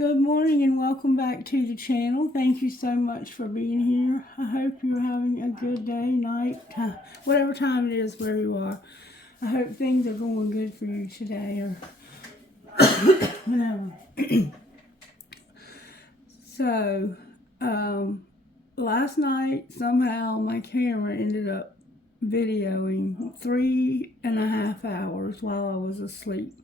Good morning and welcome back to the channel. Thank you so much for being here. I hope you're having a good day, night, whatever time it is where you are. I hope things are going good for you today or whatever. So, last night somehow my camera ended up videoing 3.5 hours while I was asleep.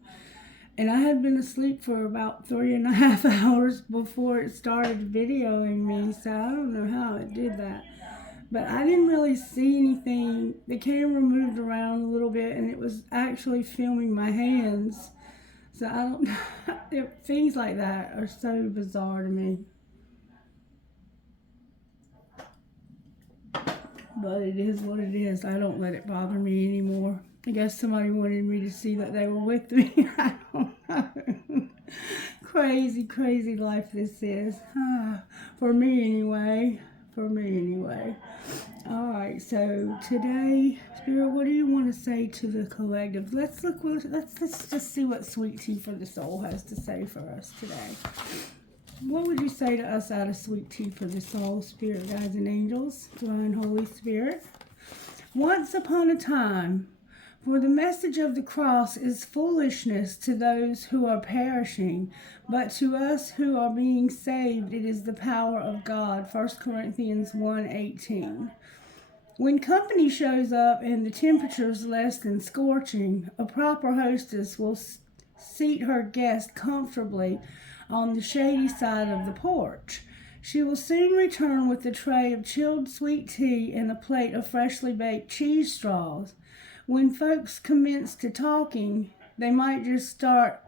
And I had been asleep for about 3.5 hours before it started videoing me, so I don't know how it did that. But I didn't really see anything. The camera moved around a little bit and it was actually filming my hands. So I don't know. Things like that are so bizarre to me. But it is what it is. I don't let it bother me anymore. I guess somebody wanted me to see that they were with me. I don't know. Crazy life this is. For me anyway. Alright, so today, Spirit, what do you want to say to the collective? Let's just see what Sweet Tea for the Soul has to say for us today. What would you say to us out of Sweet Tea for the Soul, Spirit, Guides, and Angels, Divine Holy Spirit? Once upon a time, for the message of the cross is foolishness to those who are perishing, but to us who are being saved, it is the power of God. 1 Corinthians 1:18. When company shows up and the temperature is less than scorching, a proper hostess will seat her guest comfortably on the shady side of the porch. She will soon return with a tray of chilled sweet tea and a plate of freshly baked cheese straws. When folks commence to talking, they might just start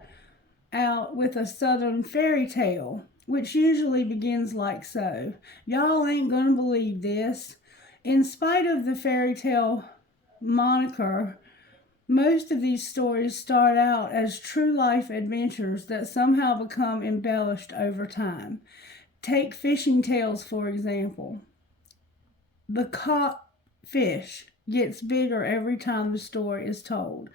out with a southern fairy tale, which usually begins like so. Y'all ain't gonna believe this. In spite of the fairy tale moniker, most of these stories start out as true life adventures that somehow become embellished over time. Take fishing tales, for example. The caught fish gets bigger every time the story is told.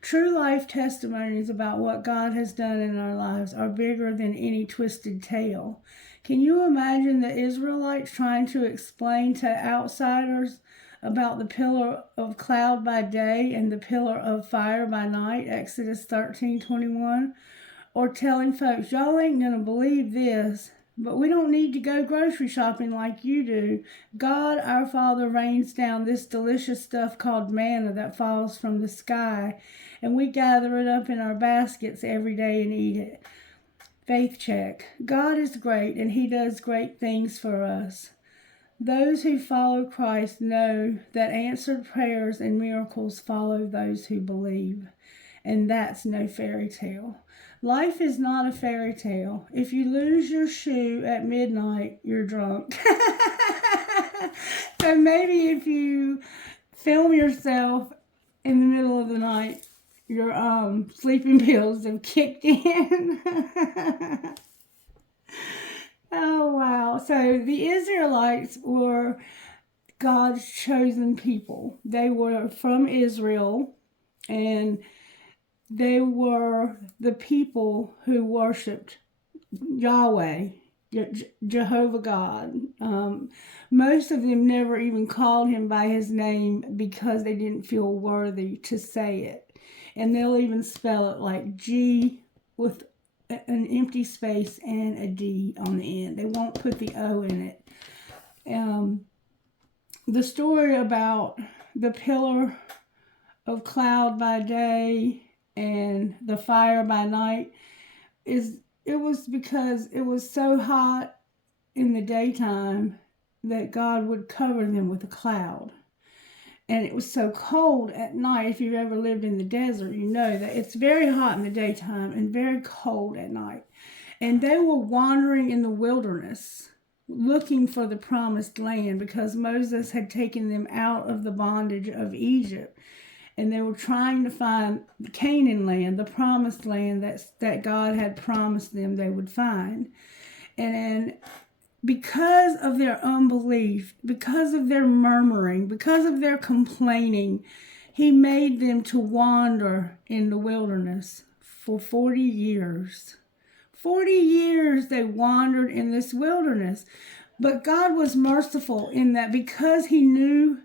True life testimonies about what God has done in our lives are bigger than any twisted tale. Can you imagine the Israelites trying to explain to outsiders about the pillar of cloud by day and the pillar of fire by night, Exodus 13:21, or telling folks, y'all ain't gonna believe this, but we don't need to go grocery shopping like you do. God, our Father, rains down this delicious stuff called manna that falls from the sky, and we gather it up in our baskets every day and eat it. Faith check. God is great, and He does great things for us. Those who follow Christ know that answered prayers and miracles follow those who believe. And that's no fairy tale. Life is not a fairy tale. If you lose your shoe at midnight, you're drunk. So maybe if you film yourself in the middle of the night, your sleeping pills have kicked in. Oh, wow. So the Israelites were God's chosen people. They were from Israel, and they were the people who worshipped Yahweh, Jehovah God. Most of them never even called Him by His name because they didn't feel worthy to say it. And they'll even spell it like G with an empty space and a D on the end. They won't put the O in it. The story about the pillar of cloud by day and the fire by night was because it was so hot in the daytime that God would cover them with a cloud. And it was so cold at night. If you've ever lived in the desert, you know that it's very hot in the daytime and very cold at night. And they were wandering in the wilderness looking for the promised land because Moses had taken them out of the bondage of Egypt. And they were trying to find the Canaan land, the promised land that God had promised them they would find. And because of their unbelief, because of their murmuring, because of their complaining, He made them to wander in the wilderness for 40 years. 40 years they wandered in this wilderness. But God was merciful in that because he knew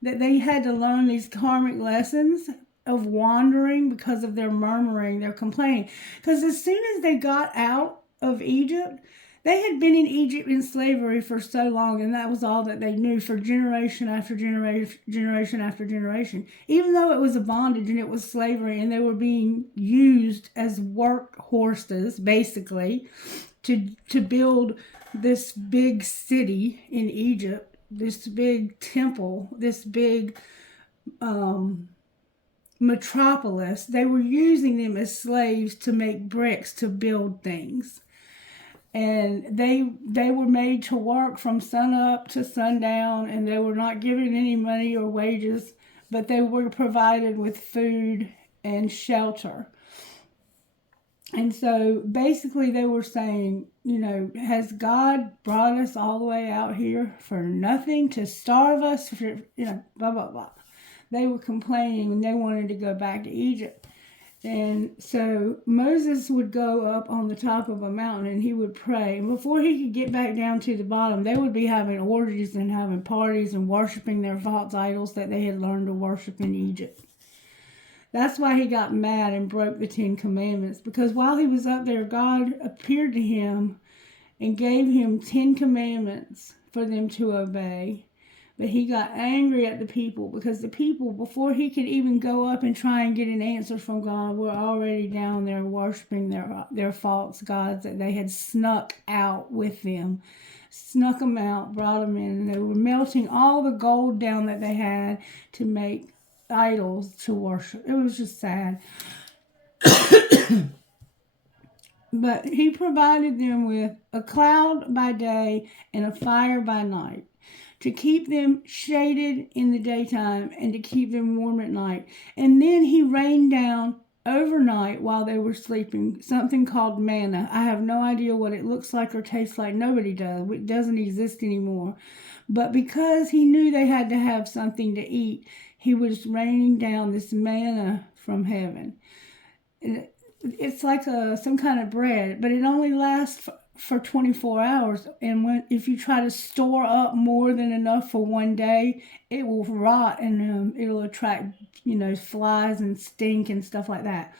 that they had to learn these karmic lessons of wandering because of their murmuring, their complaining. Because as soon as they got out of Egypt, they had been in Egypt in slavery for so long, and that was all that they knew for generation after generation after generation. Even though it was a bondage and it was slavery, and they were being used as work horses, basically, to build this big city in Egypt, this big temple, this big metropolis. They were using them as slaves to make bricks, to build things. And they were made to work from sun up to sundown, and they were not given any money or wages, but they were provided with food and shelter. And so basically they were saying, has God brought us all the way out here for nothing, to starve us, for, blah, blah, blah. They were complaining and they wanted to go back to Egypt. And so Moses would go up on the top of a mountain and he would pray. And before he could get back down to the bottom, they would be having orgies and having parties and worshiping their false idols that they had learned to worship in Egypt. That's why he got mad and broke the 10 Commandments. Because while he was up there, God appeared to him and gave him 10 Commandments for them to obey. But he got angry at the people because the people, before he could even go up and try and get an answer from God, were already down there worshiping their false gods that they had snuck out with them. Snuck them out, brought them in, and they were melting all the gold down that they had to make idols to worship. It was just sad. But he provided them with a cloud by day and a fire by night, to keep them shaded in the daytime and to keep them warm at night. And then he rained down overnight while they were sleeping something called manna. I have no idea what it looks like or tastes like. Nobody does. It doesn't exist anymore. But because he knew they had to have something to eat, he was raining down this manna from heaven. It's like some kind of bread, but it only lasts for 24 hours. And if you try to store up more than enough for one day, it will rot and it'll attract, flies and stink and stuff like that.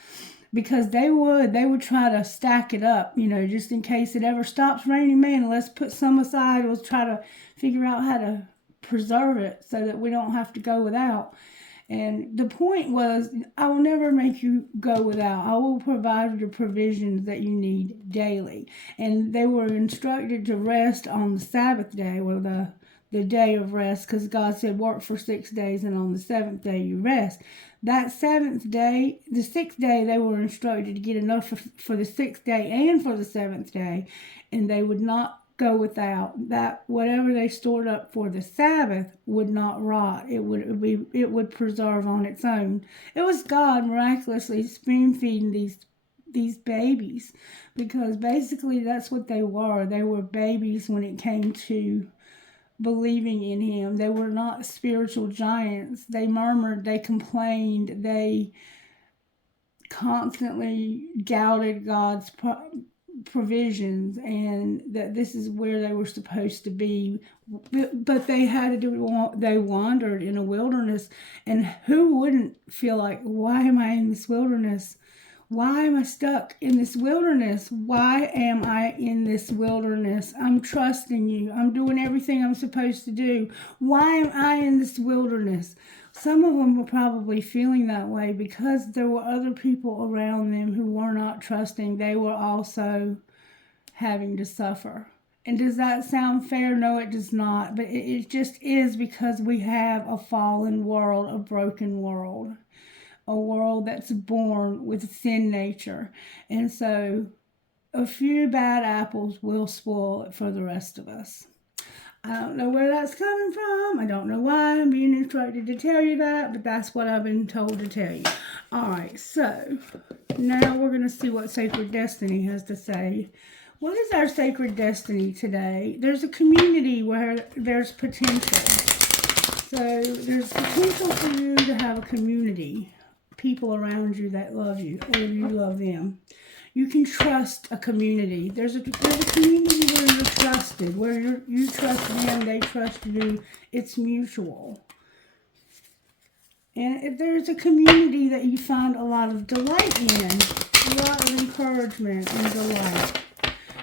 Because they would try to stack it up, just in case it ever stops raining. Man, let's put some aside. Let's try to figure out how to preserve it so that we don't have to go without. And the point was, I will never make you go without. I will provide the provisions that you need daily. And they were instructed to rest on the Sabbath day, or the day of rest, because God said work for 6 days and on the 7th day you rest. That 7th day, the 6th day, they were instructed to get enough for the 6th day and for the 7th day. And they would not go without. That whatever they stored up for the Sabbath would not rot. It would preserve on its own. It was God miraculously spoon feeding these babies, because basically that's what they were. They were babies when it came to believing in him. They were not spiritual giants. They murmured, they complained, they constantly doubted God's provisions, and that this is where they were supposed to be. But they had to do, they wandered in a wilderness. And who wouldn't feel like, why am I in this wilderness? Why am I stuck in this wilderness? Why am I in this wilderness? I'm trusting you. I'm doing everything I'm supposed to do. Why am I in this wilderness? Some of them were probably feeling that way because there were other people around them who were not trusting. They were also having to suffer. And does that sound fair? No, it does not. But it just is, because we have a fallen world, a broken world. A world that's born with sin nature. And so a few bad apples will spoil it for the rest of us. I don't know where that's coming from. I don't know why I'm being instructed to tell you that, but that's what I've been told to tell you. All right, so now we're going to see what Sacred Destiny has to say. What is our sacred destiny today? There's a community where there's potential. So there's potential for you to have a community. People around you that love you, or you love them. You can trust a community. There's a community where you're trusted, where you trust them, they trust you. It's mutual. And if there's a community that you find a lot of delight in, a lot of encouragement and delight.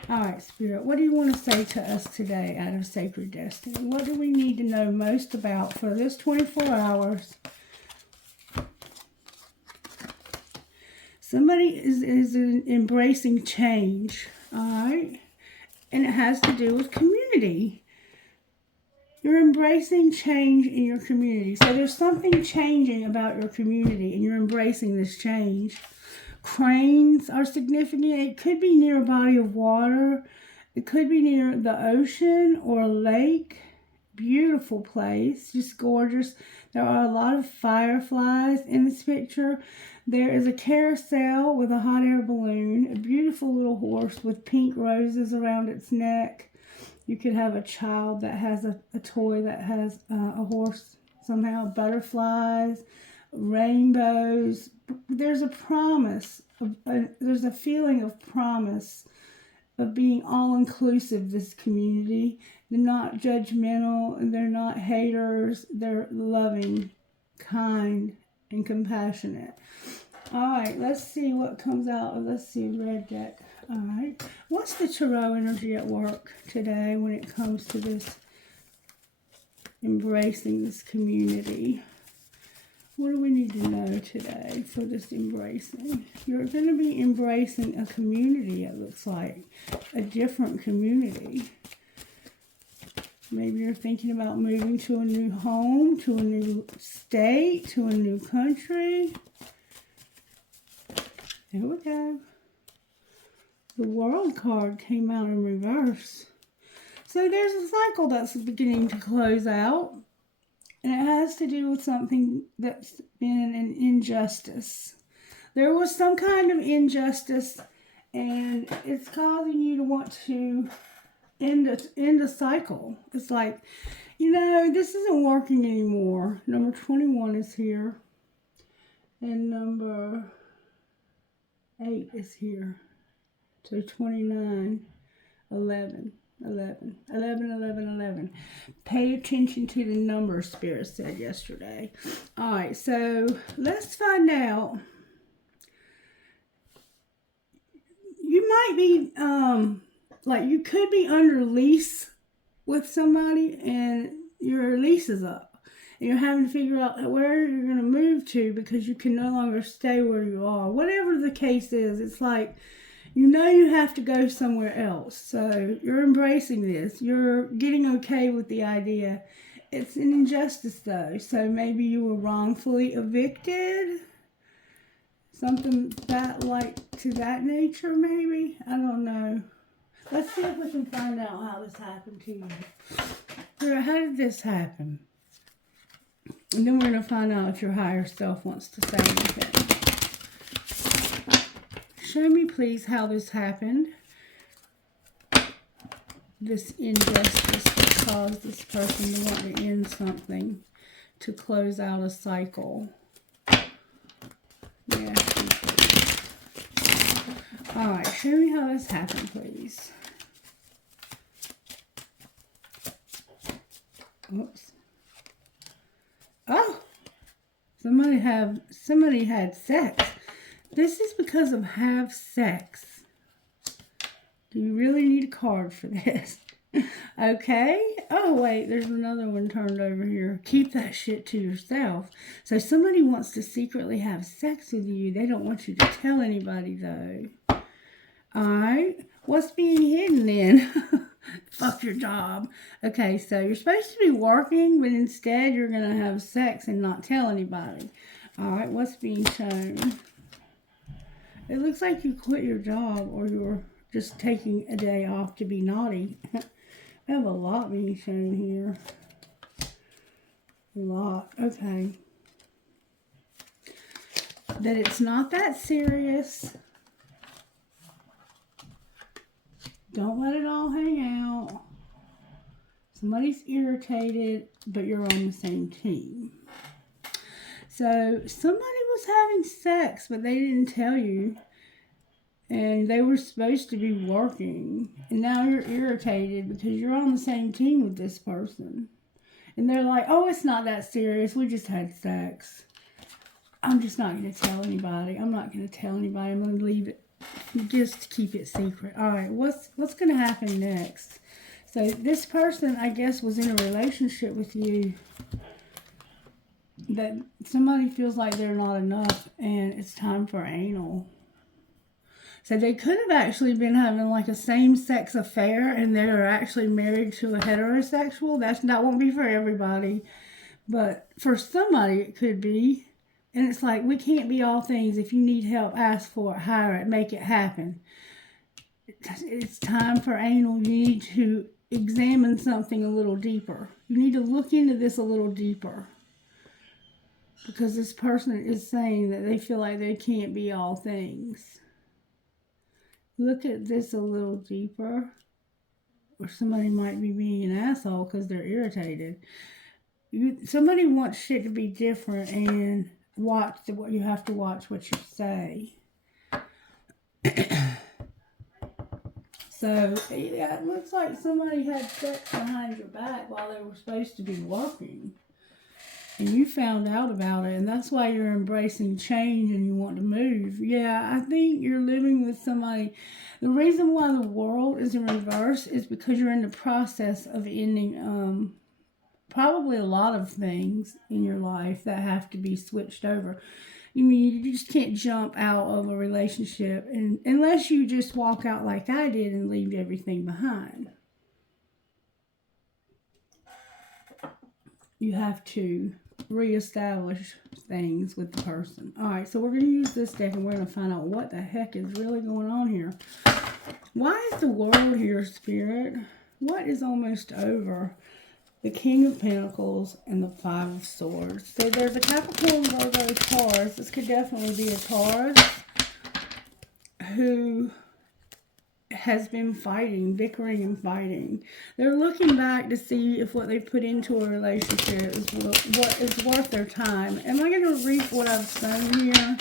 All right, Spirit, what do you want to say to us today out of Sacred Destiny? What do we need to know most about for this 24 hours? Somebody is embracing change, all right? And it has to do with community. You're embracing change in your community. So there's something changing about your community, and you're embracing this change. Cranes are significant. It could be near a body of water. It could be near the ocean or a lake. Beautiful place, just gorgeous. There are a lot of fireflies in this picture. There is a carousel with a hot air balloon, a beautiful little horse with pink roses around its neck. You could have a child that has a toy that has a horse somehow, butterflies, rainbows. There's a promise, there's a feeling of promise of being all-inclusive, this community. They're not judgmental, and they're not haters. They're loving, kind, and compassionate. All right, let's see what comes out of, let's see, red deck. All right, what's the tarot energy at work today when it comes to this embracing this community? What do we need to know today for this embracing? You're going to be embracing a community, it looks like. A different community. Maybe you're thinking about moving to a new home, to a new state, to a new country. There we go. The World card came out in reverse. So there's a cycle that's beginning to close out. And it has to do with something that's been an injustice. There was some kind of injustice, and it's causing you to want to end a cycle. It's like, you know, this isn't working anymore. Number 21 is here. And number 8 is here. So 29, 11. 11. Pay attention to the numbers, Spirit said yesterday. All right, so let's find out. You might be, you could be under lease with somebody, and your lease is up. And you're having to figure out where you're going to move to because you can no longer stay where you are. Whatever the case is, it's like, you know you have to go somewhere else. So you're embracing this. You're getting okay with the idea. It's an injustice, though. So maybe you were wrongfully evicted. Something to that nature, maybe. I don't know. Let's see if we can find out how this happened to you. How did this happen? And then we're going to find out if your higher self wants to say anything. Show me, please, how this happened. This injustice that caused this person to want to end something, to close out a cycle. Yeah. All right, show me how this happened, please. Oops. Oh, somebody had sex. This is because of have sex. Do you really need a card for this? Okay. Oh, wait, there's another one turned over here. Keep that shit to yourself. So somebody wants to secretly have sex with you. They don't want you to tell anybody, though. All right. What's being hidden then? Fuck your job. Okay, so you're supposed to be working, but instead you're going to have sex and not tell anybody. All right, what's being shown? It looks like you quit your job, or you're just taking a day off to be naughty. I have a lot being shown here. A lot. Okay. That it's not that serious. Don't let it all hang out. Somebody's irritated, but you're on the same team. So somebody was having sex, but they didn't tell you. and they were supposed to be working, and now you're irritated because you're on the same team with this person. And they're like, oh, it's not that serious. We just had sex. I'm just not going to tell anybody. I'm not going to tell anybody. I'm going to leave it, just keep it secret. All right, what's going to happen next? So this person, I guess, was in a relationship with you that somebody feels like they're not enough and it's time for anal. So they could have actually been having like a same-sex affair and they're actually married to a heterosexual. That won't be for everybody. But for somebody it could be. And it's like, we can't be all things. If you need help, ask for it, hire it, make it happen. It's time for anal. You need to examine something a little deeper. You need to look into this a little deeper. Because this person is saying that they feel like they can't be all things. Look at this a little deeper. Or somebody might be being an asshole because they're irritated. Somebody wants shit to be different, and you have to watch what you say. So, yeah, it looks like somebody had sex behind your back while they were supposed to be working. And you found out about it, and that's why you're embracing change and you want to move. Yeah, I think you're living with somebody. The reason why the world is in reverse is because you're in the process of ending probably a lot of things in your life that have to be switched over. You just can't jump out of a relationship and unless you just walk out like I did and leave everything behind. You have to reestablish things with the person. All right, so we're going to use this deck and we're going to find out what the heck is really going on here. Why is the world here, Spirit? What is almost over? The King of Pentacles and the Five of Swords. So there's a Capricorn, Virgo, Taurus. This could definitely be a Taurus who has been fighting, bickering and fighting. They're looking back to see if what they put into a relationship is what is worth their time. Am I going to read what I've shown here?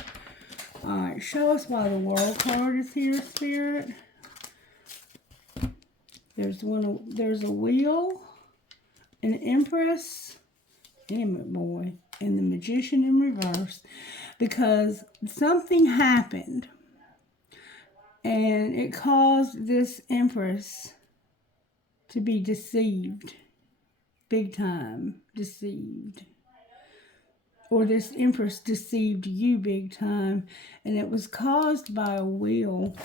All right, show us why the World card is here, Spirit. There's a Wheel, an Empress, damn it, boy, and the Magician in reverse, because something happened and it caused this Empress to be deceived, big time deceived, or this Empress deceived you big time, and it was caused by a wheel.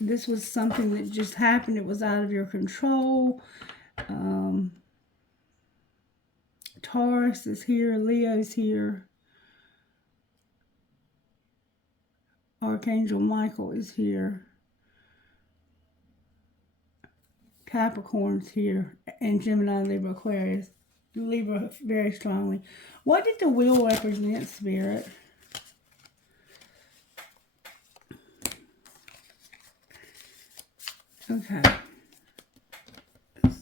This was something that just happened. It was out of your control. Taurus is here. Leo's here. Archangel Michael is here. Capricorn's here. And Gemini, Libra, Aquarius. Libra very strongly. What did the wheel represent, Spirit? Okay.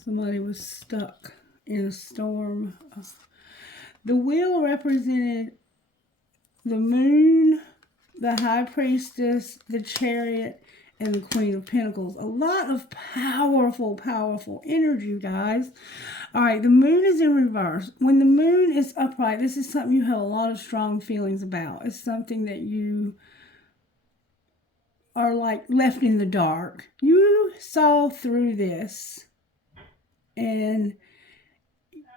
Somebody was stuck in a storm. The wheel represented the moon, the high priestess, the chariot, and the Queen of Pentacles. A lot of powerful, powerful energy, guys. All right, the moon is in reverse. When the moon is upright, this is something you have a lot of strong feelings about. It's something that you are like left in the dark. You saw through this. And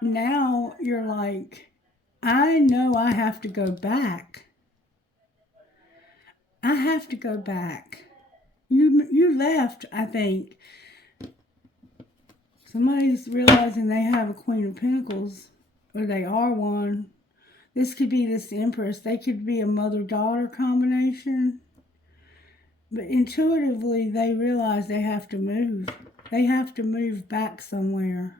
now you're like, I know I have to go back. I have to go back. You left, I think. Somebody's realizing they have a Queen of Pentacles, or they are one. This could be this Empress. They could be a mother-daughter combination. But intuitively, they realize they have to move. They have to move back somewhere.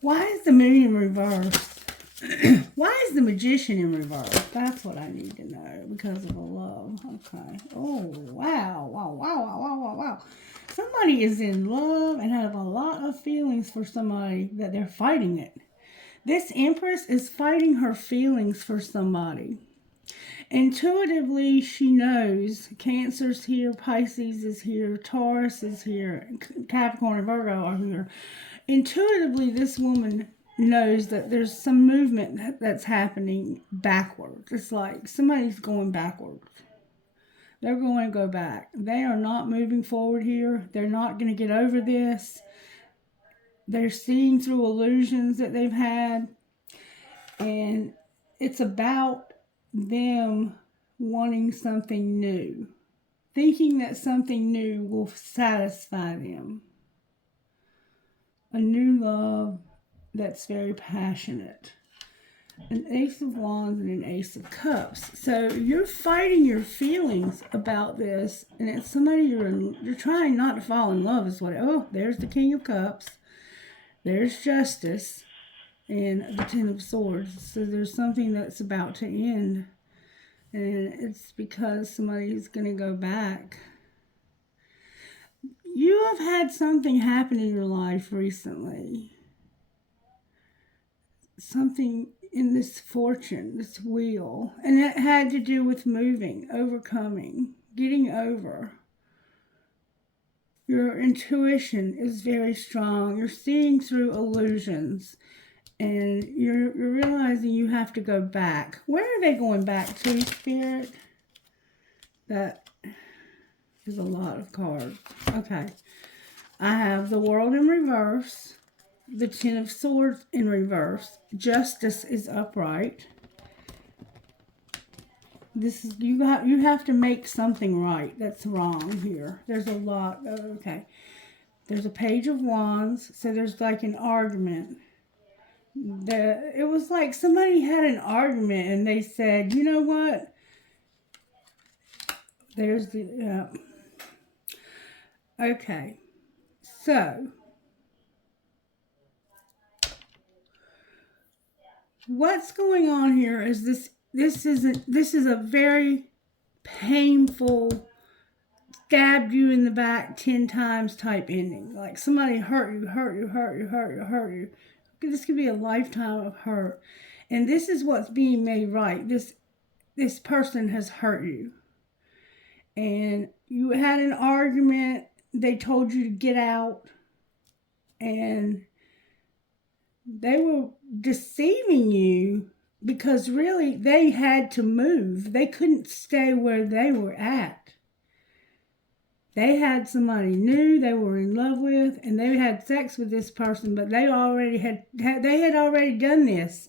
Why is the moon in reverse? Why is the Magician in reverse? That's what I need to know. Because of a love. Okay. Oh, wow. Wow, wow, wow, wow, wow, wow. Somebody is in love and have a lot of feelings for somebody that they're fighting it. This Empress is fighting her feelings for somebody. Intuitively, she knows Cancer's here, Pisces is here, Taurus is here, Capricorn and Virgo are here. Intuitively, this woman knows that there's some movement that's happening backwards. It's like somebody's going backwards. They're going to go back. They are not moving forward here. They're not going to get over this. They're seeing through illusions that they've had. And it's about them wanting something new. Thinking that something new will satisfy them. A new love that's very passionate. An Ace of Wands and an Ace of Cups. So you're fighting your feelings about this, and it's somebody you're trying not to fall in love. Is what? Oh, there's the King of Cups. There's Justice, and the Ten of Swords. So there's something that's about to end, and it's because somebody's going to go back. You have had something happen in your life recently. Something in this fortune, this wheel, and it had to do with moving, overcoming, getting over. Your intuition is very strong. You're seeing through illusions, and you're realizing you have to go back. Where are they going back to, Spirit? That is a lot of cards. Okay. I have the World in reverse. The Ten of Swords in reverse. Justice is upright. This is you have to make something right that's wrong here. There's a lot. Okay. There's a Page of Wands. So there's like an argument. It was like somebody had an argument and they said, you know what? There's the okay. So what's going on here is this is a very painful, stabbed you in the back 10 times type ending. Like somebody hurt you. This could be a lifetime of hurt. And this is what's being made right. This person has hurt you. And you had an argument. They told you to get out. And they were deceiving you because really they had to move. They couldn't stay where they were at. They had somebody new they were in love with, and they had sex with this person, but they had already done this.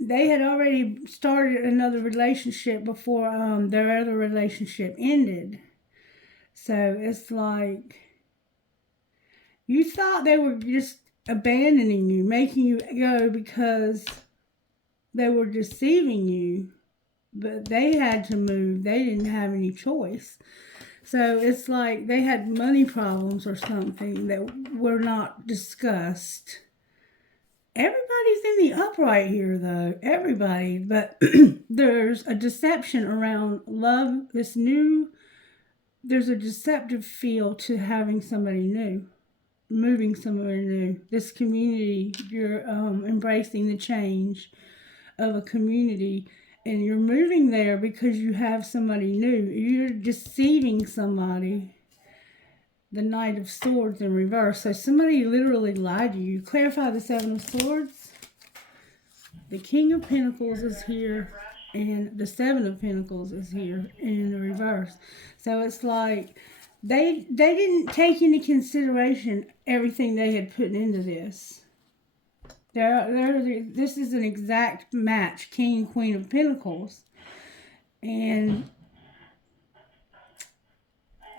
They had already started another relationship before their other relationship ended. So it's like you thought they were just abandoning you, making you go because they were deceiving you, but they had to move. They didn't have any choice. So it's like they had money problems or something that were not discussed. Everybody's in the upright here, though. Everybody. But there's a deception around love. There's a deceptive feel to having somebody new. Moving somewhere new. This community, you're embracing the change of a community, and you're moving there because you have somebody new. You're deceiving somebody. The Knight of Swords in reverse. So somebody literally lied to you. Clarify the Seven of Swords. The King of Pentacles is here, and the Seven of Pentacles is here in the reverse. So it's like they didn't take into consideration everything they had put into this. This is an exact match, King and Queen of Pentacles. And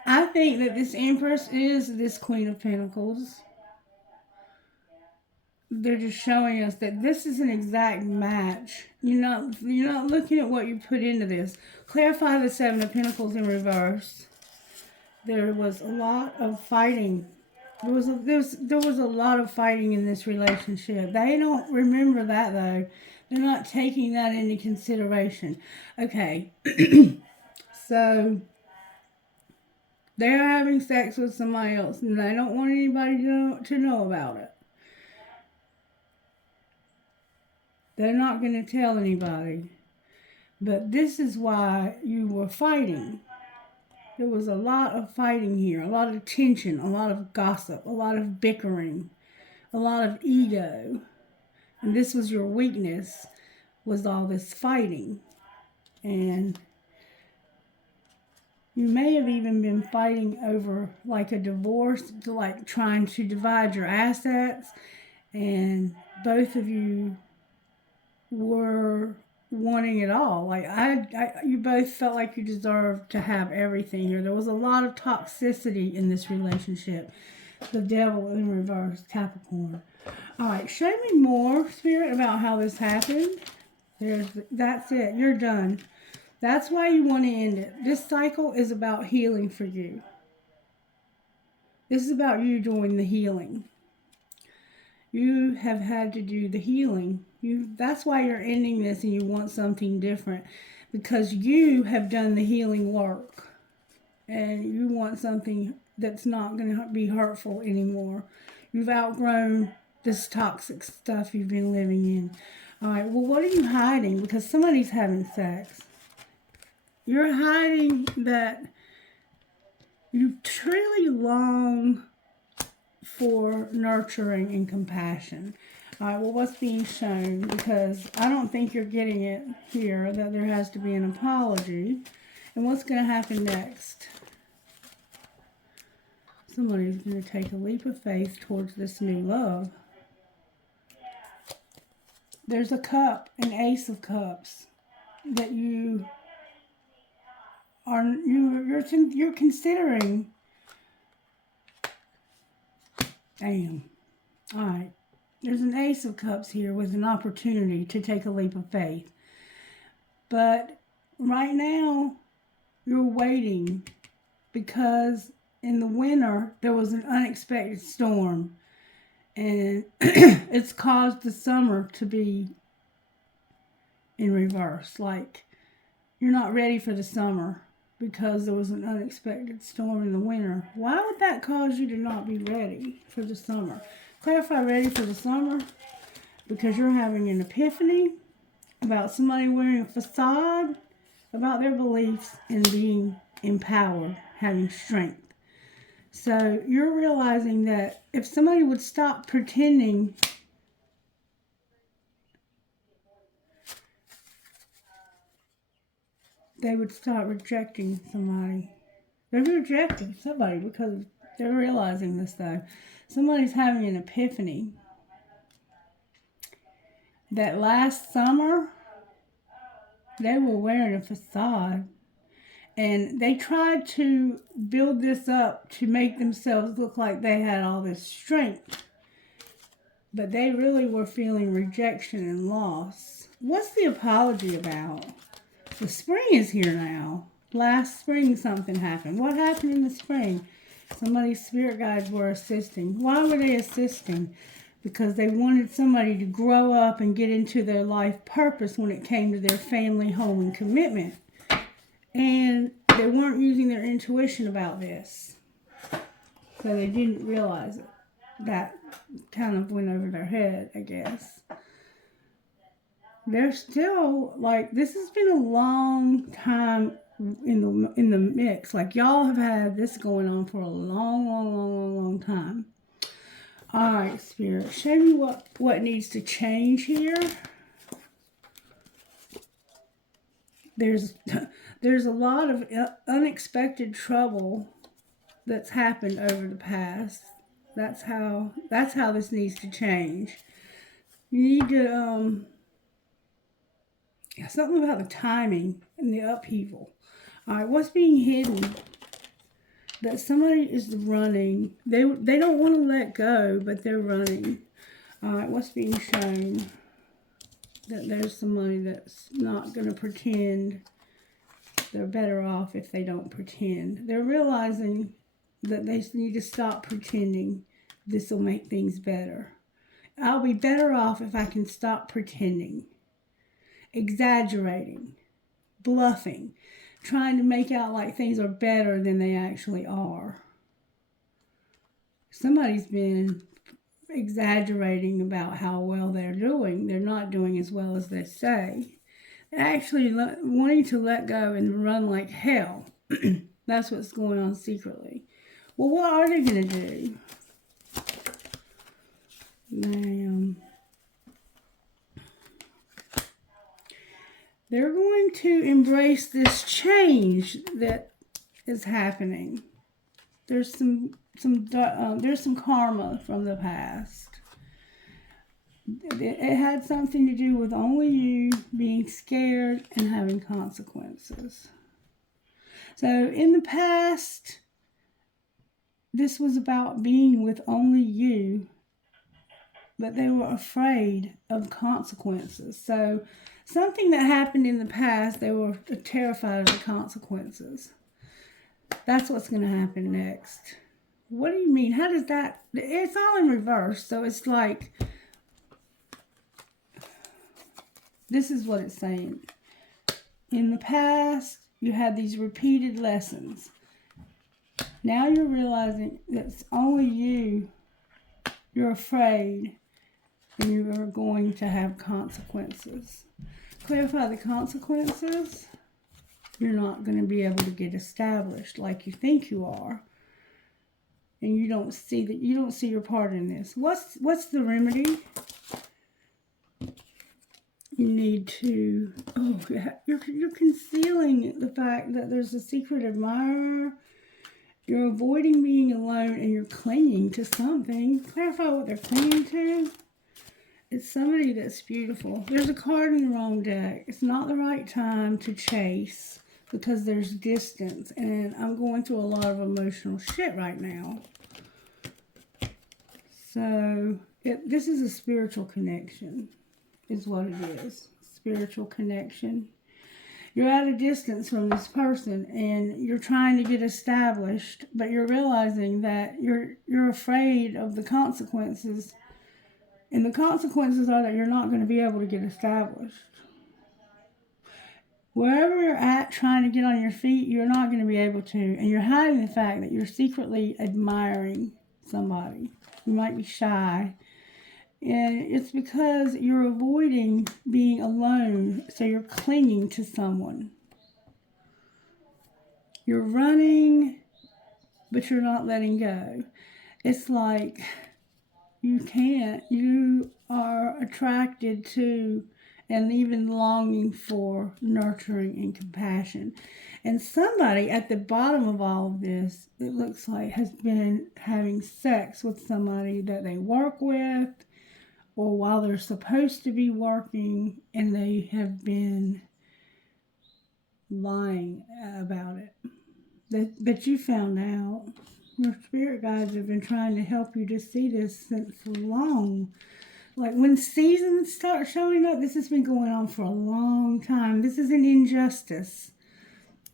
I think that this Empress is this Queen of Pentacles. They're just showing us that this is an exact match. You're not looking at what you put into this. Clarify the Seven of Pentacles in reverse. There was a lot of fighting. There was a lot of fighting in this relationship. They don't remember that, though. They're not taking that into consideration. Okay. So they're having sex with somebody else, and they don't want anybody to know about it. They're not going to tell anybody. But this is why you were fighting. There was a lot of fighting here, a lot of tension, a lot of gossip, a lot of bickering, a lot of ego. And this was your weakness, was all this fighting. And you may have even been fighting over like a divorce, like trying to divide your assets. And both of you were wanting it all. Like you both felt like you deserved to have everything here. There was a lot of toxicity in this relationship. The devil in reverse, Capricorn. All right, show me more, Spirit, about how this happened. That's it. You're done. That's why you want to end it. This cycle is about healing for you. This is about you doing the healing. You have had to do the healing. That's why you're ending this and you want something different. Because you have done the healing work. And you want something that's not going to be hurtful anymore. You've outgrown this toxic stuff you've been living in. All right, well, what are you hiding? Because somebody's having sex. You're hiding that you truly long for nurturing and compassion. All right, well, what's being shown? Because I don't think you're getting it here, that there has to be an apology. And what's going to happen next? Somebody's going to take a leap of faith towards this new love. There's a cup, an ace of cups, that you're considering. Damn. All right. There's an ace of cups here with an opportunity to take a leap of faith. But right now, you're waiting because in the winter, there was an unexpected storm. And it's caused the summer to be in reverse. Like, you're not ready for the summer because there was an unexpected storm in the winter. Why would that cause you to not be ready for the summer? Clarify ready for the summer because you're having an epiphany about somebody wearing a facade about their beliefs and being empowered, having strength. So you're realizing that if somebody would stop pretending, they would start rejecting somebody. They're rejecting somebody because they're realizing this though. Somebody's having an epiphany. That last summer, they were wearing a facade. And they tried to build this up to make themselves look like they had all this strength. But they really were feeling rejection and loss. What's the apology about? The spring is here now. Last spring something happened. What happened in the spring? Somebody's spirit guides were assisting. Why were they assisting? Because they wanted somebody to grow up and get into their life purpose when it came to their family, home, and commitment. And they weren't using their intuition about this. So they didn't realize it. That kind of went over their head, I guess. They're still, like, this has been a long time in the mix. Like, y'all have had this going on for a long time. All right, Spirit, show me what needs to change here. There's a lot of unexpected trouble that's happened over the past. That's how this needs to change. You need to something about the timing and the upheaval. All right, what's being hidden? That somebody is running. They don't want to let go, but they're running. All right, what's being shown? That there's somebody that's not going to pretend. They're better off if they don't pretend. They're realizing that they need to stop pretending. This will make things better. I'll be better off if I can stop pretending, exaggerating, bluffing, trying to make out like things are better than they actually are. Somebody's been exaggerating about how well they're doing. They're not doing as well as they say. actually wanting to let go and run like hell. That's what's going on secretly. Well, what are they going to do? They're going to embrace this change that is happening. There's some karma from the past. It had something to do with only you being scared and having consequences. So in the past, this was about being with only you, but they were afraid of consequences. So something that happened in the past, they were terrified of the consequences. That's what's going to happen next. What do you mean? How does that... It's all in reverse. So it's like... This is what it's saying. In the past, you had these repeated lessons. Now you're realizing that it's only you. You're afraid. And you are going to have consequences. Clarify the consequences. You're not going to be able to get established like you think you are. And you don't see your part in this. What's the remedy? You need to, you're concealing the fact that there's a secret admirer. You're avoiding being alone and you're clinging to something. Clarify what they're clinging to. It's somebody that's beautiful. There's a card in the wrong deck. It's not the right time to chase because there's distance. And I'm going through a lot of emotional shit right now. So, this is a spiritual connection. Is what it is. Spiritual connection. You're at a distance from this person and you're trying to get established, but you're realizing that you're afraid of the consequences. And the consequences are that you're not going to be able to get established. Wherever you're at trying to get on your feet, you're not going to be able to. And you're hiding the fact that you're secretly admiring somebody. You might be shy. And it's because you're avoiding being alone, so you're clinging to someone. You're running, but you're not letting go. It's like you are attracted to and even longing for nurturing and compassion. And somebody at the bottom of all of this, it looks like, has been having sex with somebody that they work with, or while they're supposed to be working, and they have been lying about it. But you found out. Your spirit guides have been trying to help you to see this since long. Like when seasons start showing up, this has been going on for a long time. This is an injustice.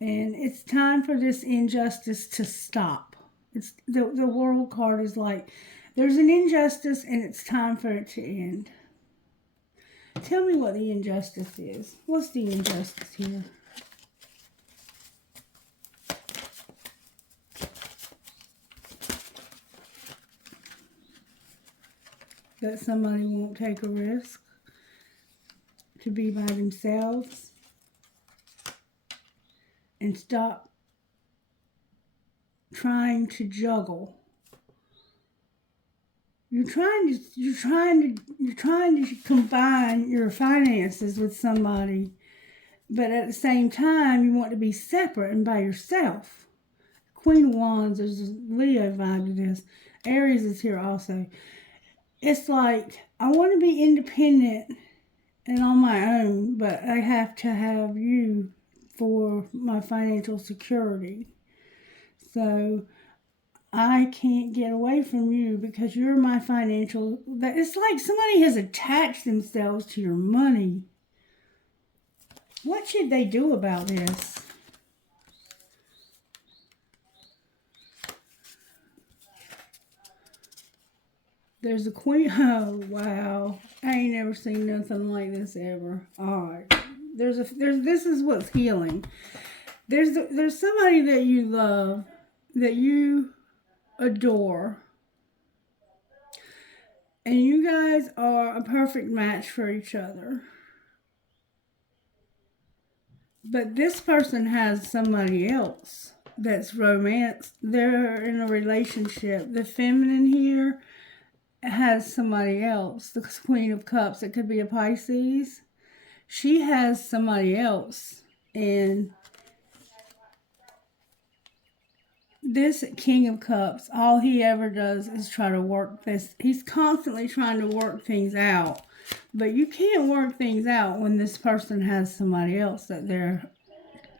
And it's time for this injustice to stop. It's the world card is like, there's an injustice and it's time for it to end. Tell me what the injustice is. What's the injustice here? That somebody won't take a risk to be by themselves and stop trying to juggle. You're trying to combine your finances with somebody, but at the same time you want to be separate and by yourself. Queen of Wands, there's a Leo vibe to this. Aries is here also. It's like, I want to be independent and on my own, but I have to have you for my financial security. So I can't get away from you because you're my financial... It's like somebody has attached themselves to your money. What should they do about this? There's a queen... Oh, wow. I ain't never seen nothing like this ever. Alright. This is what's healing. There's somebody that you love, that you adore, and you guys are a perfect match for each other. But this person has somebody else that's romance. They're in a relationship. The feminine here has somebody else. The Queen of Cups. It could be a Pisces. She has somebody else. And this King of Cups, all he ever does is try to work this. He's constantly trying to work things out. But you can't work things out when this person has somebody else that they're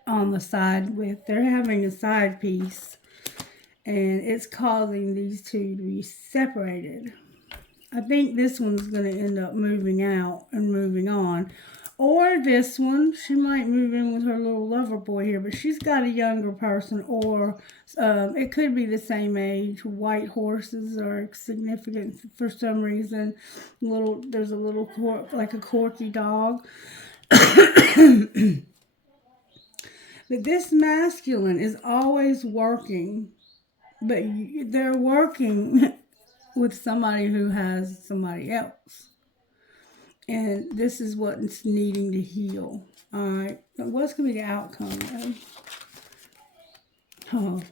on the side with. They're having a side piece. And it's causing these two to be separated. I think this one's going to end up moving out and moving on. Or this one, she might move in with her little lover boy here, but she's got a younger person, or it could be the same age. White horses are significant for some reason. There's a little, like a corky dog. But this masculine is always working, but they're working with somebody who has somebody else. And this is what's needing to heal. All right. What's going to be the outcome, though?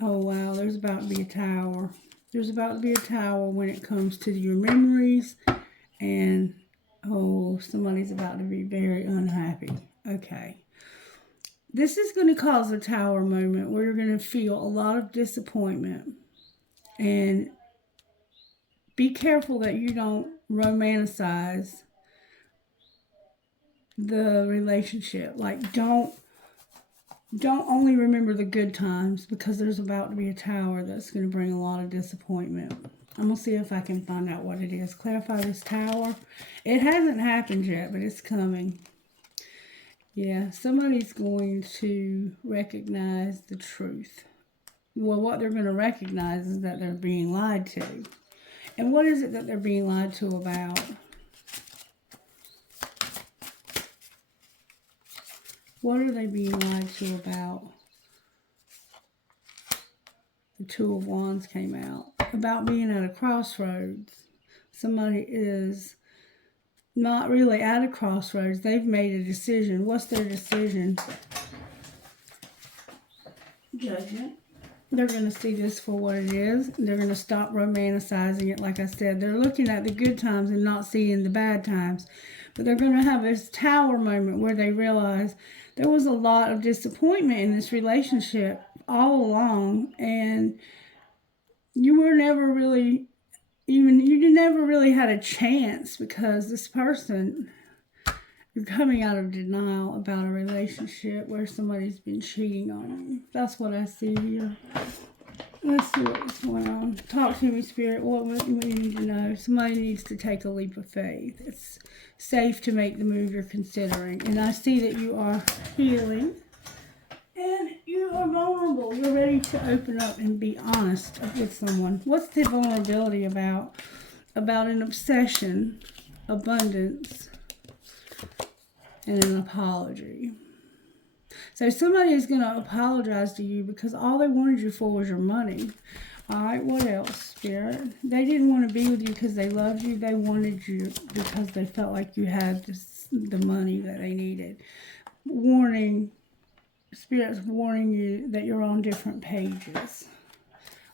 Oh, wow. There's about to be a tower. There's about to be a tower when it comes to your memories. And, oh, somebody's about to be very unhappy. Okay. This is going to cause a tower moment where you're going to feel a lot of disappointment. And be careful that you don't romanticize the relationship. Like, don't only remember the good times, because there's about to be a tower that's going to bring a lot of disappointment. I'm going to see if I can find out what it is. Clarify this tower. It hasn't happened yet, but it's coming. Yeah, somebody's going to recognize the truth. Well, what they're going to recognize is that they're being lied to. And what is it that they're being lied to about? What are they being lied to about? The Two of Wands came out. About being at a crossroads. Somebody is not really at a crossroads. They've made a decision. What's their decision? Judgment. They're going to see this for what it is. They're going to stop romanticizing it. Like I said, they're looking at the good times and not seeing the bad times. But they're going to have this tower moment where they realize there was a lot of disappointment in this relationship all along. And you were never really, you never really had a chance, because this person, you're coming out of denial about a relationship where somebody's been cheating on you. That's what I see here. Let's see what's going on. Talk to me, Spirit. What do you need to know? Somebody needs to take a leap of faith. It's safe to make the move you're considering. And I see that you are healing. And you are vulnerable. You're ready to open up and be honest with someone. What's the vulnerability about? About an obsession, abundance, and an apology. So somebody is going to apologize to you because all they wanted you for was your money. All right, what else, Spirit? They didn't want to be with you because they loved you. They wanted you because they felt like you had the money that they needed. Warning, Spirit's warning you that you're on different pages.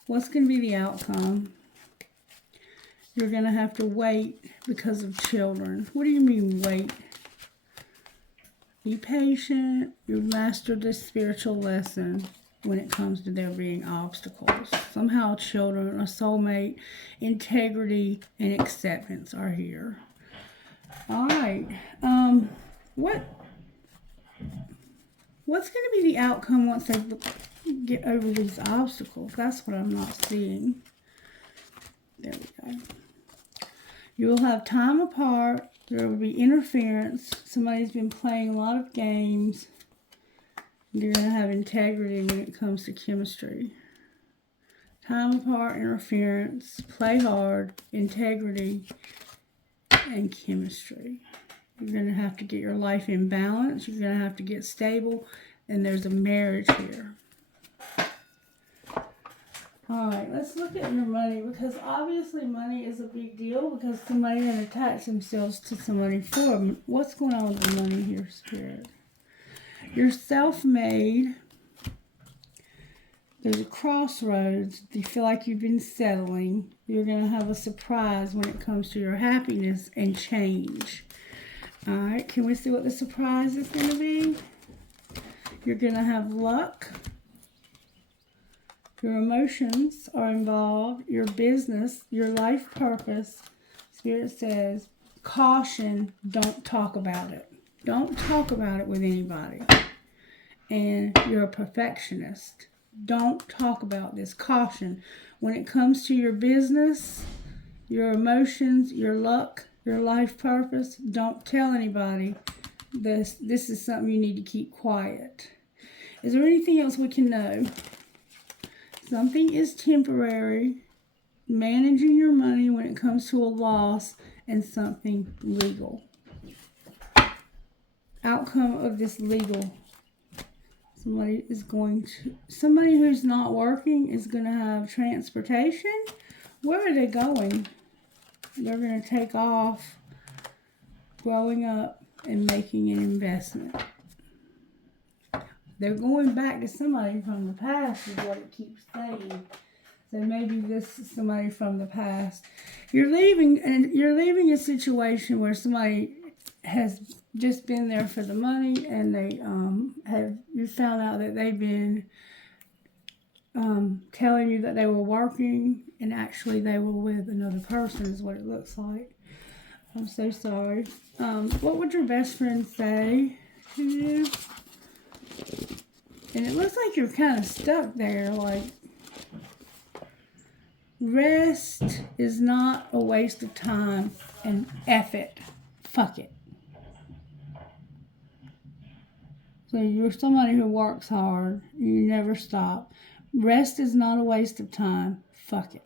What's going to be the outcome? You're going to have to wait because of children. What do you mean wait? Be patient. You've mastered this spiritual lesson when it comes to there being obstacles. Somehow children, a soulmate, integrity, and acceptance are here. All right. What's going to be the outcome once they get over these obstacles? That's what I'm not seeing. There we go. You will have time apart. There will be interference. Somebody's been playing a lot of games. You're going to have integrity when it comes to chemistry. Time apart, interference, play hard, integrity, and chemistry. You're going to have to get your life in balance. You're going to have to get stable. And there's a marriage here. Alright, let's look at your money, because obviously money is a big deal, because somebody had attached themselves to somebody for them. What's going on with the money here, Spirit? You're self-made. There's a crossroads. You feel like you've been settling. You're going to have a surprise when it comes to your happiness and change. Alright, can we see what the surprise is going to be? You're going to have luck. Your emotions are involved, your business, your life purpose. Spirit says, caution, don't talk about it. Don't talk about it with anybody. And you're a perfectionist. Don't talk about this. Caution. When it comes to your business, your emotions, your luck, your life purpose, don't tell anybody this. This is something you need to keep quiet. Is there anything else we can know? Something is temporary, managing your money when it comes to a loss, and something legal. Outcome of this legal. Somebody who's not working is going to have transportation. Where are they going? They're going to take off, growing up and making an investment. They're going back to somebody from the past is what it keeps saying. So maybe this is somebody from the past. You're leaving a situation where somebody has just been there for the money, and you found out that they've been telling you that they were working, and actually they were with another person is what it looks like. I'm so sorry. What would your best friend say to you? And it looks like you're kind of stuck there, like, rest is not a waste of time, and F it. Fuck it. So you're somebody who works hard. You never stop. Rest is not a waste of time. Fuck it.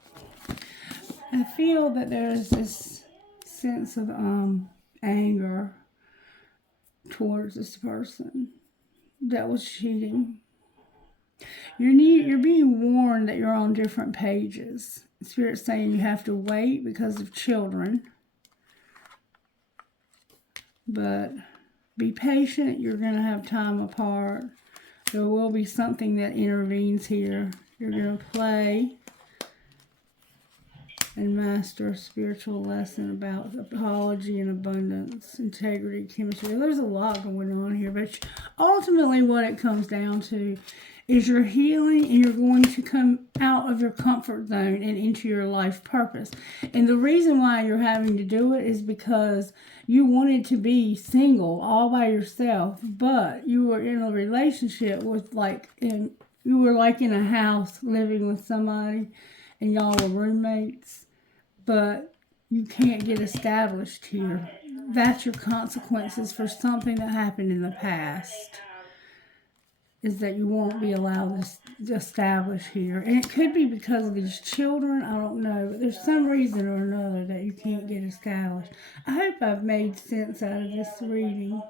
I feel that there's this sense of anger towards this person that was cheating. You're being warned that you're on different pages. Spirit's saying you have to wait because of children. But be patient. You're going to have time apart. There will be something that intervenes here. You're going to play and master a spiritual lesson about apology and abundance, integrity, chemistry. There's a lot going on here, but ultimately what it comes down to is you're healing, and you're going to come out of your comfort zone and into your life purpose. And the reason why you're having to do it is because you wanted to be single all by yourself, but you were in a relationship with you were like in a house living with somebody, and y'all were roommates, but you can't get established here. That's your consequences for something that happened in the past, is that you won't be allowed to establish here. And it could be because of these children, I don't know, but there's some reason or another that you can't get established. I hope I've made sense out of this reading.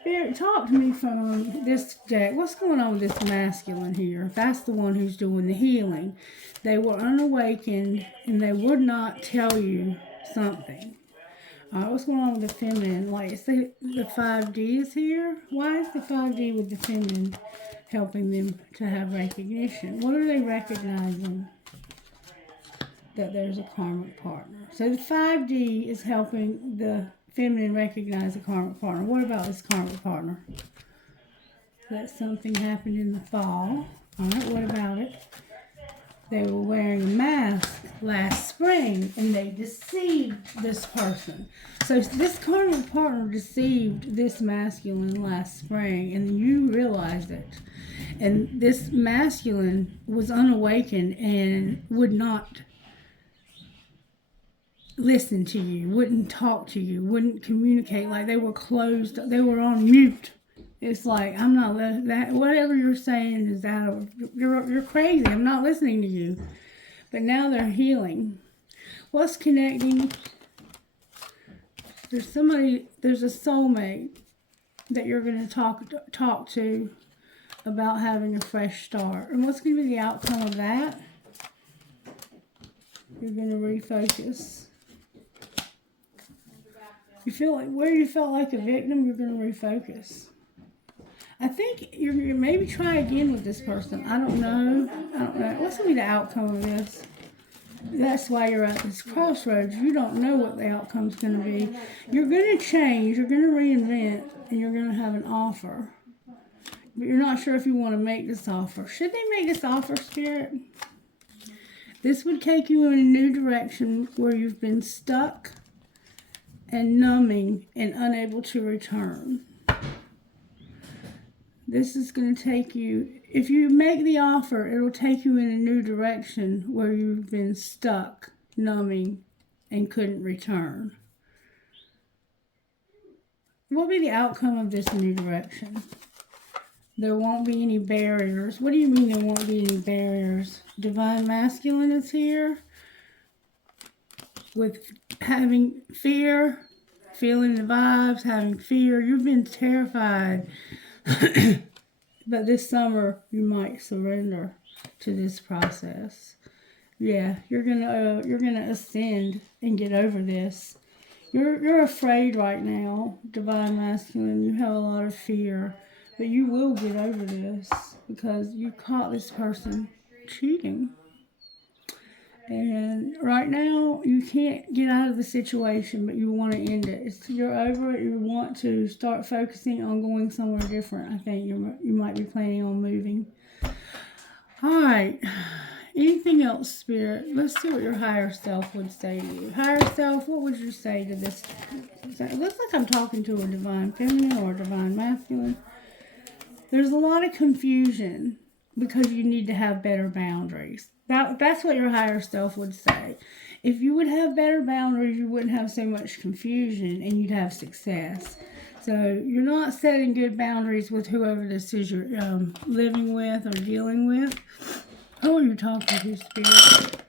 Spirit, talk to me from this deck. What's going on with this masculine here? That's the one who's doing the healing. They were unawakened, and they would not tell you something. What's going on with the feminine? Like, it's the 5D is here. Why is the 5D with the feminine helping them to have recognition? What are they recognizing? That there's a karmic partner. So the 5D is helping the feminine recognize a karmic partner. What about this karmic partner? That something happened in the fall. Alright, what about it? They were wearing a mask last spring, and they deceived this person. So this karmic partner deceived this masculine last spring, and you realized it. And this masculine was unawakened and would not listen to you, wouldn't talk to you, wouldn't communicate. Like, they were closed, they were on mute. It's like, I'm not that. Whatever you're saying is out of. You're crazy. I'm not listening to you. But now they're healing. What's connecting? There's somebody. There's a soulmate that you're going to talk to. about having a fresh start. And what's going to be the outcome of that? You're going to refocus. You feel like where you felt like a victim, you're going to refocus. I think you're maybe try again with this person. I don't know. What's going to be the outcome of this? That's why you're at this crossroads. You don't know what the outcome's going to be. You're going to change. You're going to reinvent. And you're going to have an offer. But you're not sure if you want to make this offer. Should they make this offer, Spirit? This would take you in a new direction where you've been stuck and numbing and unable to return. This is going to take you, if you make the offer, it'll take you in a new direction where you've been stuck, numbing, and couldn't return. What will be the outcome of this new direction? There won't be any barriers. What do you mean there won't be any barriers? Divine Masculine is here with having fear, feeling the vibes, having fear. You've been terrified. But this summer, you might surrender to this process. Yeah, you're gonna ascend and get over this. You're afraid right now, Divine Masculine. You have a lot of fear, but you will get over this because you caught this person cheating. And right now, you can't get out of the situation, but you want to end it. You're over it. You want to start focusing on going somewhere different. I think you might be planning on moving. All right. Anything else, Spirit? Let's see what your higher self would say to you. Higher self, what would you say to this? It looks like I'm talking to a Divine Feminine or a Divine Masculine. There's a lot of confusion because you need to have better boundaries. That's what your higher self would say. If you would have better boundaries, you wouldn't have so much confusion and you'd have success. So you're not setting good boundaries with whoever this is you're living with or dealing with. Who are you talking to, Spirit?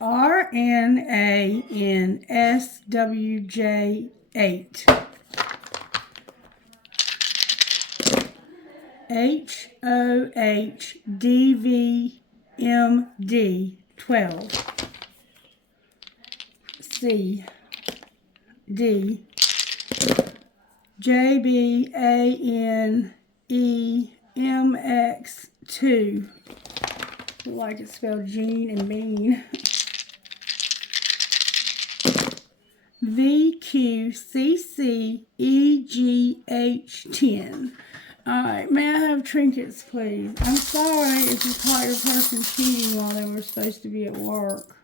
RNANSWJ8. HOHDVMD 12. C D JBANEMX 2. Like it's spelled Gene and Bean. VQCCEGH10. Alright, may I have trinkets, please? I'm sorry if you caught your person cheating while they were supposed to be at work.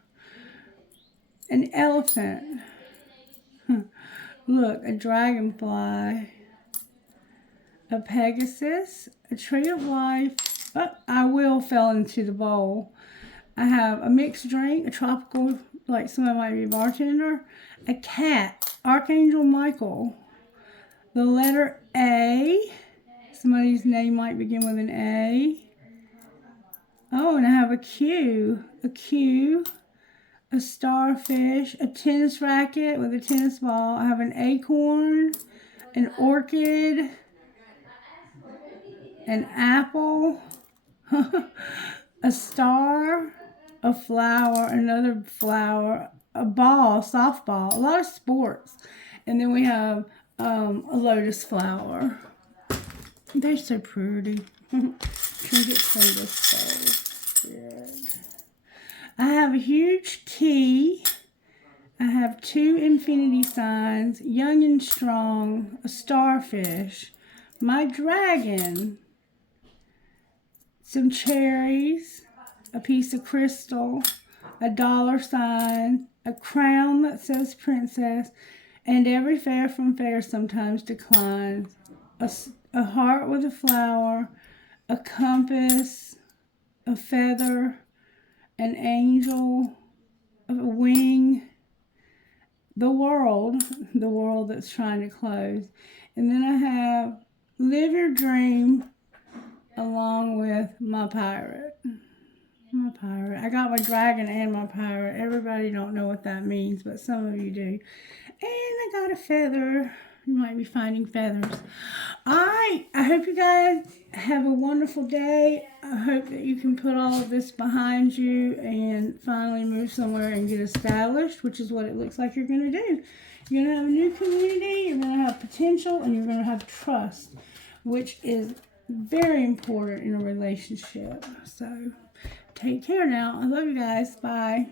An elephant. Look, a dragonfly. A Pegasus. A tree of life. Oh, I will fell into the bowl. I have a mixed drink, a tropical, like somebody might be a bartender. A cat. Archangel Michael. The letter A. Somebody's name might begin with an A. Oh, and I have a Q. A starfish, a tennis racket with a tennis ball. I have an acorn, an orchid, an apple, a star, a flower, another flower, a ball, softball, a lot of sports. And then we have a lotus flower. They're so pretty. Trinkets from this space. Good. I have a huge T. I have 2 infinity signs, young and strong, a starfish, my dragon, some cherries, a piece of crystal, a $, a crown that says princess, and every fair from fair sometimes declines, a heart with a flower, a compass, a feather, an angel, a wing, the world that's trying to close. And then I have live your dream along with my pirate. My pirate. I got my dragon and my pirate. Everybody don't know what that means, but some of you do. And I got a feather. You might be finding feathers. Alright, I hope you guys have a wonderful day. I hope that you can put all of this behind you and finally move somewhere and get established, which is what it looks like you're going to do. You're going to have a new community, you're going to have potential, and you're going to have trust, which is very important in a relationship. So, take care now. I love you guys. Bye.